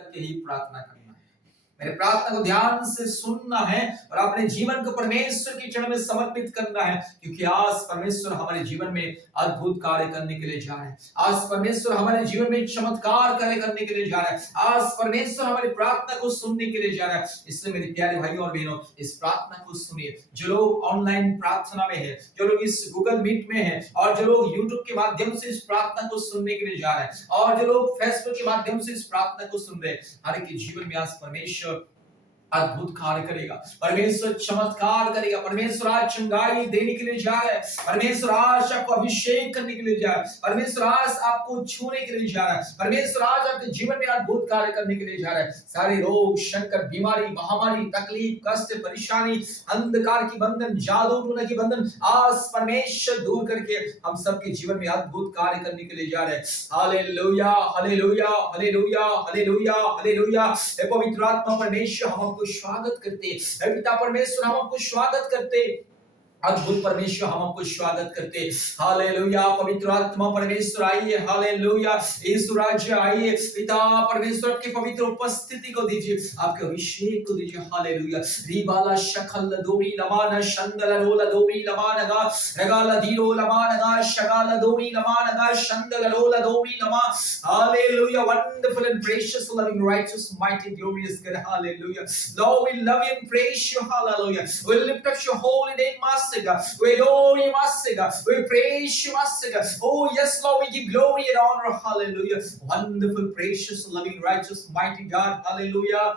करके ही प्रार्थना करना है। मेरे प्रार्थना को ध्यान से सुनना है और अपने जीवन को परमेश्वर की चरण में समर्पित करना है, क्योंकि आज परमेश्वर हमारे जीवन में अद्भुत कार्य करने के लिए जा रहा है। आज परमेश्वर हमारे जीवन में चमत्कार कार्य करने के लिए जा रहा है। आज परमेश्वर हमारी प्रार्थना को सुनने के लिए जा रहा है। इसलिए मेरे प्यारे भाइयों और बहनों, इस प्रार्थना को सुनिए। जो लोग ऑनलाइन प्रार्थना में है, जो लोग इस गूगल मीट में है, और जो लोग यूट्यूब के माध्यम से इस प्रार्थना को सुनने के लिए जा रहे हैं, और जो लोग फेसबुक के माध्यम से इस प्रार्थना को सुन रहे हैं, हर एक के जीवन में आज परमेश्वर अद्भुत कार्य करेगा। परमेश्वर चमत्कार करेगा। परमेश्वर आज चंगाई देने के लिए जा रहा है। परमेश्वर आज आपको अभिषेक करने के लिए जा रहा है। परमेश्वर आज आपको छूने के लिए जा रहा है। परमेश्वर आज आपके जीवन में अद्भुत कार्य करने के लिए जा रहा है। सारे रोग, संकट, बीमारी, महामारी, तकलीफ, कष्ट, परेशानी, अंधकार की बंधन, जादू टोना की बंधन आज परमेश्वर दूर करके हम सबके जीवन में अद्भुत कार्य करने के लिए जा रहे हैं। Hallelujah, hallelujah, hallelujah, hallelujah, hallelujah. पवित्र आत्मा परमेश्वर हम स्वागत करते, पिता परमेश्वर हम आपको स्वागत करते, अद्भुत परमेश्वर हम आपको स्वागत करते। हालेलुया, पवित्र आत्मा परमेश्वर आइए। हालेलुया, यीशु राज्य आइए। पिता परमेश्वर की पवित्र उपस्थिति को दीजिए, आपके अभिषेक को दीजिए। हालेलुया। रिबाला शकल दोरी लमाना शंदल रोला दोरी लमानगा रगाला दीरो लमानगा शगाला दोरी लमानगा शंदल रोला दोरी लमा। Hallelujah, wonderful and precious, loving, righteous, mighty, glorious God. Hallelujah. Lord, we love you and praise you. Hallelujah. We lift up your holy name, Master. We adore you, Master God. We praise you, Master God. Oh yes, Lord, we give glory and honor. Hallelujah. Wonderful, precious, loving, righteous, mighty God. Hallelujah.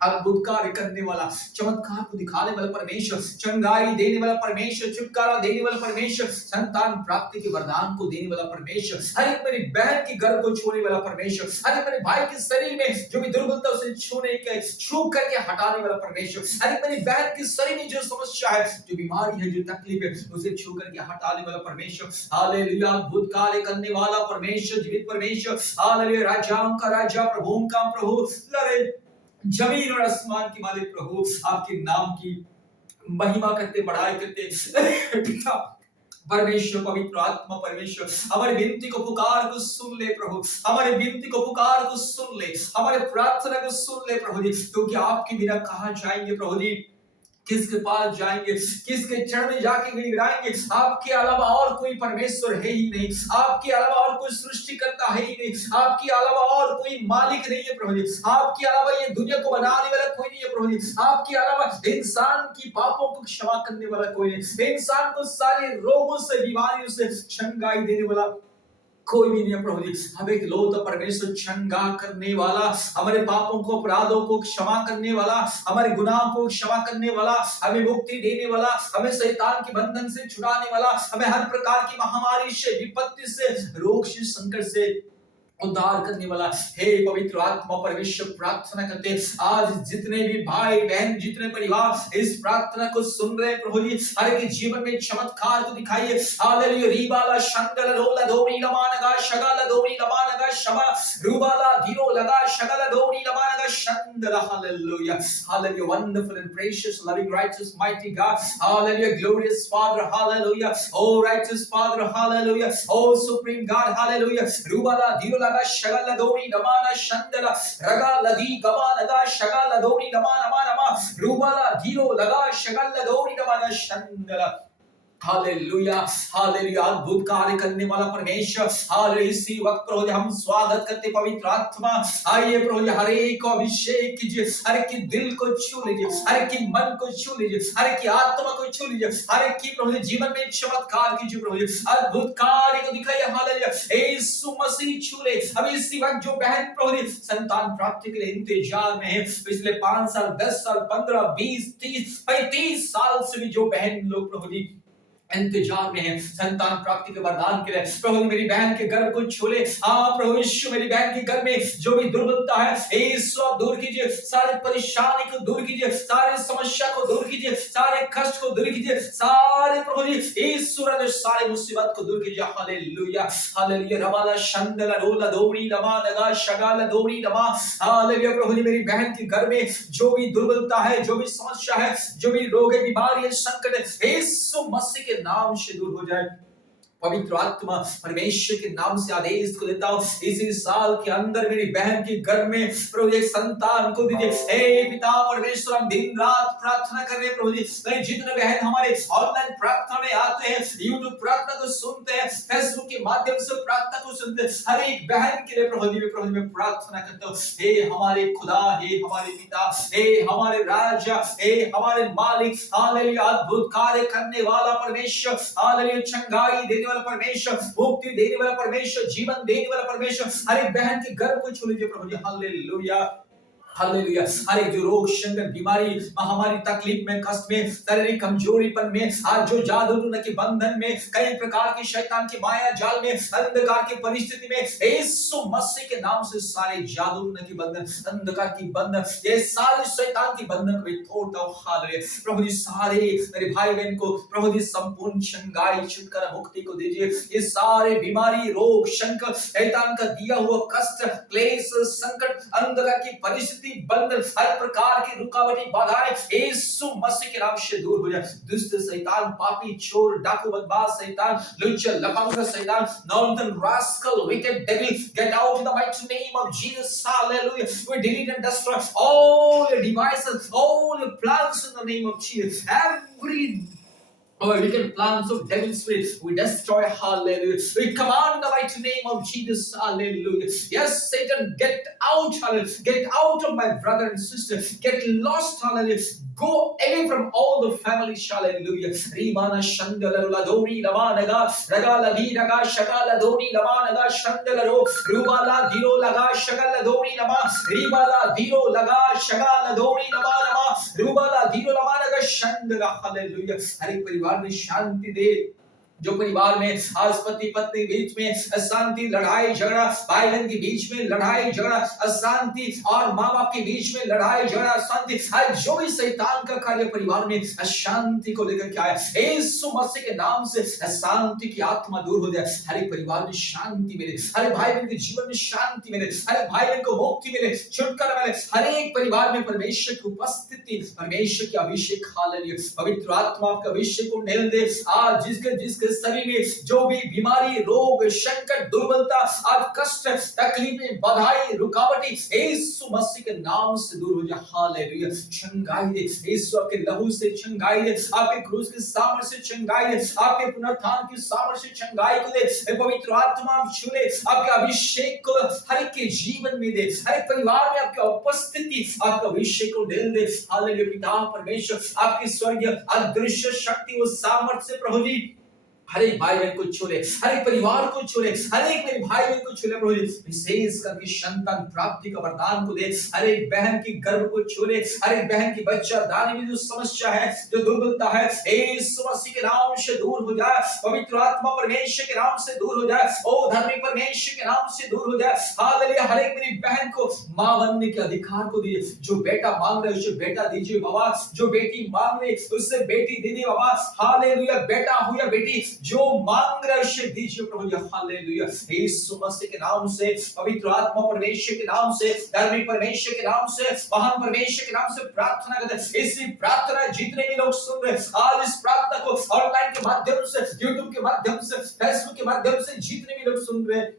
अद्भुत कार्य करने वाला, चमत्कार को दिखाने वाला परमेश्वर, चंगाई देने वाला परमेश्वर, छुटकारा देने वाला परमेश्वर, संतान प्राप्ति के वरदान को देने वाला परमेश्वर, हर एक मेरी बहन की गर्भ को छूने वाला परमेश्वर, हर एक मेरे भाई के शरीर में जो भी दुर्बलता उसे छू करके हटाने वाला परमेश्वर, हर एक मेरी बहन के शरीर में जो समस्या है, जो बीमारी है, जो तकलीफ है, उसे छू करके हटाने वाला परमेश्वर। हालेलुया, अद्भुत कार्य करने वाला परमेश्वर, जीवित परमेश्वर। हालेलुया, राजाओं का राजा, प्रभुओं का प्रभु, लड़े जमीन और आसमान की मालिक प्रभु, आपके नाम की महिमा करते, बढ़ाई करते। पिता परमेश्वर, पवित्र आत्मा परमेश्वर, हमारी विनती को पुकार को सुन ले प्रभु, हमारी विनती को पुकार को सुन ले, हमारे प्रार्थना को सुन ले प्रभु जी, क्योंकि आपके बिना कहाँ जाएंगे प्रभु जी, किसके पास जाएंगे, किसके चरण में जाके गिड़गिड़ाएंगे। आपके अलावा और कोई परमेश्वर है ही नहीं, आपके अलावा और कोई सृष्टिकर्ता है ही नहीं, आपके अलावा और कोई मालिक नहीं है प्रभु जी, आपके अलावा ये दुनिया को बनाने वाला कोई नहीं है प्रभु जी, आपके अलावा इंसान की पापों को क्षमा करने वाला कोई नहीं, इंसान को सारे रोगों से, बीमारियों से चंगाई देने वाला कोई भी नहीं है प्रभु जी। हम एक लौता परमेश्वर, चंगा करने वाला, हमारे पापों को, अपराधों को क्षमा करने वाला, हमारे गुनाहों को क्षमा करने वाला, हमें मुक्ति देने वाला, हमें शैतान के बंधन से छुड़ाने वाला, हमें हर प्रकार की महामारी से, विपत्ति से, रोग से, संकट से उद्धार करने वाला। हे पवित्र आत्मा परमेश्वर, प्रार्थना करते आज जितने भी भाई बहन, जितने परिवार इस प्रार्थना को सुन रहे हैं प्रभु जी, हर एक जीवन में चमत्कार को दिखाइए। हालेलुया, रीबाला शंगल रोला दोरी लमानगा शगाला दोरी लमानगा शबा रूबाला धीरो लगा शगाला दोरी लमानगा शंदल। Hallelujah, hallelujah, wonderful and precious, loving, righteous, mighty God. Hallelujah, glorious Father. Hallelujah, oh righteous Father. Hallelujah, oh supreme God. Hallelujah, रूबाला धीरो शगल दोरी नमाना शंदला रगा लदी गमा लगा शगल दोरी नमाना नमा रूबाला धीरो लगा शगल दोरी नमाना शंदला। हालेलुया, हालेलुया, अद्भुत कार्य करने वाला परमेश्वर। हालेलुया, इसी वक्त प्रभु जी हम स्वागत करते, पवित्र आत्मा आइए प्रभु जी, हर एक को अभिषेक कीजिए, हर एक की दिल को छू लीजिए, हर एक की मन को छू लीजिए, हर एक की आत्मा को छू लीजिए, हर एक की प्रभु जी जीवन में चमत्कार कीजिए प्रभु जी, अद्भुत कार्य को दिखाइए। हालेलुया, यीशु मसीह छू ले। अब इसी वक्त जो बहन प्रभु जी संतान प्राप्ति के लिए इंतजार में है, पिछले 5 साल, 10 साल, 15, 20, 30, 35 साल से भी जो बहन लोग प्रभु जी इंतजार में है संतान प्राप्ति के वरदान के लिए, प्रभु मेरी बहन के गर्भ को छू ले। हाँ प्रभु यीशु, मेरी बहन के गर्भ में जो भी दुर्बलता है यीशु आप दूर कीजिए, सारे परेशानी को दूर कीजिए, सारे समस्या को दूर कीजिए, सारे कष्ट को दूर कीजिए, सारे प्रभु जी यीशु रे सारे मुसीबत को दूर कीजिए। हालेलुया, हालेलुया, रबाला शंदला रोला दोरी लमा लगा शगाला दोरी लमा। हालेलुया, प्रभु जी मेरी बहन के गर्भ में जो भी दुर्बलता है, जो भी समस्या है, जो भी रोग है, बीमारी है, संकट है, यीशु मसीह के नाम से दूर हो जाए। पवित्र आत्मा परमेश्वर के नाम से आदेश को देता हूँ, इसी साल के अंदर मेरी बहन के घर में प्रभु एक संतान को दीजिए। हे पिता परमेश्वर, हम दिन रात प्रार्थना कर रहे हैं प्रभु जी। जितने बहन हमारे ऑनलाइन प्रार्थना में आते हैं, यूट्यूब प्रार्थना को सुनते हैं, फेसबुक के माध्यम से प्रार्थना को सुनते हैं, हर एक बहन के लिए प्रभु जी मैं प्रार्थना करता हूँ। हे हमारे खुदा, हे हमारे पिता, हे हमारे राजा, हे हमारे मालिक, हालेलुया, अद्भुत कार्य करने वाला परमेश्वर, हालेलुया, चंगाई देने वाला परमेश्वर, मुक्ति देने वाला परमेश्वर, जीवन देने वाला परमेश्वर, हर एक बहन के घर को छू लीजिए प्रभु जी। Hallelujah, hallelujah. हर एक जो रोग, संकट, बीमारी, महामारी, तकलीफ में, कष्ट में, शारीरिक कमजोरीपन में, आज जो जादू टोना के बंधन में, कई प्रकार की शैतान की माया जाल में, अंधकार की परिस्थिति में, यीशु मसीह के नाम से सारे जादू टोना की बंधन, अंधकार की बंधन, ये सारे शैतान की बंधन को तोड़ता हूं। हालेलुया प्रभु जी, सारे मेरे भाई बहन को प्रभु जी संपूर्ण चंगाई, छुटकारा, मुक्ति को दीजिए। ये सारे बीमारी, रोग, संकट, शैतान का दिया हुआ कष्ट, क्लेश, संकट, अंधकार की परिस्थिति, बंधन, हर प्रकार की रुकावटी, बाधाएं यीशु मसीह के नाम से दूर हो जाए। दुष्ट शैतान, पापी, चोर, डाकू, बदमाश शैतान, लुच्चा, लफंगा शैतान, northern rascal, wicked devil, get out in the mighty name of Jesus. Hallelujah. We delete and destroy all your devices, all your plans in the name of Jesus. Every wicked plans of devil spirits, we destroy. Hallelujah. We command in the mighty name of Jesus. Hallelujah. Yes, Satan, get out. Hallelujah. Get out of my brother and sister. Get lost. Hallelujah. Go away from all the families. Hallelujah. Rimana Shandala Ladori Lamanaga Ragala Dinaga Shakala Dori Lamanaga Shandalaro Rubala Diro Laga Shakala Dori Lama Ribala Diro Laga Shakala Dori Lama Rubala Diro Lamanaga Shandala. Hallelujah. हर एक परिवार में शांति दे। जो परिवार में आज पति पत्नी बीच में अशांति, लड़ाई झगड़ा, भाई बहन के बीच में लड़ाई झगड़ा, अशांति, और माँ बाप के बीच में लड़ाई झगड़ा, अशांति, हर जो भी शैतान का कार्य परिवार में अशांति को लेकर के आया, यीशु मसीह के नाम से अशांति की आत्मा दूर हो जाए। हर एक परिवार में शांति मिले, हर भाई बहन के जीवन में शांति मिले, हर भाई बहन को मुक्ति मिले, छुटकारा मिले। हर एक परिवार में परमेश्वर की उपस्थिति, परमेश्वर की अभिषेक, हालेलुया, पवित्र आत्मा आपका अभिषेक को निल दे। आज जिसके शरीर में जो भी बीमारी, रोग, संकट, दुर्बलता, आज कष्ट, तकलीफें, बाधाएं, रुकावटें, यीशु मसीह के नाम से दूर हो जाए। हालेलुया, चंगाई दे यीशु, आपके लहू से चंगाई दे, आपके क्रूस की सामर्थ्य से चंगाई दे, आपके पुनरुत्थान की सामर्थ्य से चंगाई को दे। पवित्र आत्मा आप छूले, आपके अभिषेक को हर एक के जीवन में दे, हर एक परिवार में आपकी उपस्थिति, आपका अभिषेक को दे दे। हालेलुया, पिता परमेश्वर, आपकी स्वर्गीय अदृश्य शक्ति, उस सामर्थ्य से प्रभु जी हर एक भाई बहन को छूले, हर एक परिवार को छूले, हर एक मेरे भाई बहन को छूले प्रभु जी। विशेष करके संतान प्राप्ति का वरदान को दे, हर एक बहन की गर्भ को छूले, हर एक बहन की बच्चा दानी में जो समस्या है, जो दुर्बलता है, यीशु मसीह के नाम से दूर हो जाए। पवित्र आत्मा परमेश्वर के नाम से दूर हो जाए। ओ धर्मी परमेश्वर के नाम से दूर हो जाए। हालेलुया, हर एक मेरी बहन को मां बनने के अधिकार को दीजिए। जो बेटा मांग रहे उसे बेटा दीजिए बाबा, जो बेटी मांग रही उससे बेटी दीजिए बाबा। हालेलुया, बेटा हो या बेटी, जो मांग रहे उसे दीजिए प्रभु जी। हालेलुया, यीशु मसीह के नाम से, पवित्र आत्मा परमेश्वर के नाम से, धर्मी परमेश्वर के नाम से, महान परमेश्वर के नाम से प्रार्थना करते हैं। इसी प्रार्थना जितने भी लोग सुन रहे हैं आज इस प्रार्थना को ऑनलाइन के माध्यम से, यूट्यूब के माध्यम से, फेसबुक के माध्यम से जितने भी लोग सुन रहे हैं,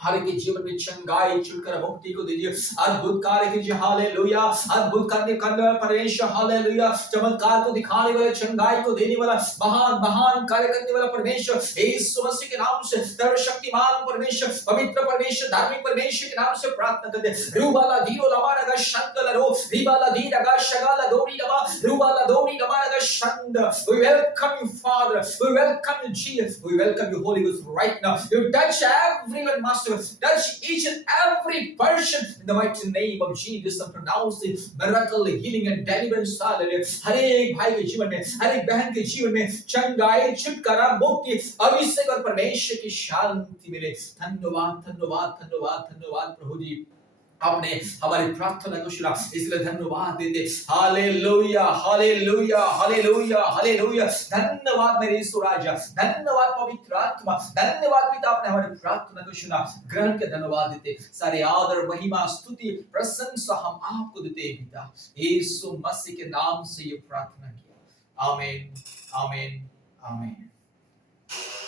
हर के जीवन में चंगाई, छुटकारा, मुक्ति को दीजिए। अद्भुत कार्य कीजिए। हालेलुया, अद्भुत करने वाला परमेश्वर, हालेलुया, चमत्कार को दिखाने वाला, चंगाई को देने वाला, महान महान कार्य करने वाला परमेश्वर, यीशु मसीह के नाम से, सर्वशक्तिमान परमेश्वर, पवित्र परमेश्वर, धार्मिक परमेश्वर के नाम से प्रार्थना करते हैं। रूबाला दीरो लबारगा शंकलरो, रिबाला दीरगा शगाला दोरी लबा, रूबाला दोरी लबारगा शंद। We welcome you, Father. We welcome you, Jesus. We welcome you, Holy Ghost, right now. You touch everyone, Master. Touch each and every person in the mighty name of Jesus and pronounce it miracle, healing and deliverance. Hallelujah. हर एक भाई के जीवन में, हर एक बहन के जीवन में चंगाई, छुटकारा, मुक्ति, अभिषेक और परमेश्वर की शांति मिले। धन्यवाद, धन्यवाद, धन्यवाद, धन्यवाद प्रभु जी, आपने हमारी प्रार्थना को सुना, इसलिए धन्यवाद देते। Hallelujah, hallelujah, hallelujah, hallelujah. धन्यवाद मेरे यीशु राजा, धन्यवाद पवित्र आत्मा, धन्यवाद पिता, आपने हमारी प्रार्थना को सुना, ग्रहण के धन्यवाद देते। सारे आदर, महिमा, स्तुति, प्रशंसा हम आपको देते हैं पिता। यीशु मसीह के नाम से ये प्रार्थना किया। आमीन, आमीन, आमीन।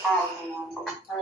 आमीन।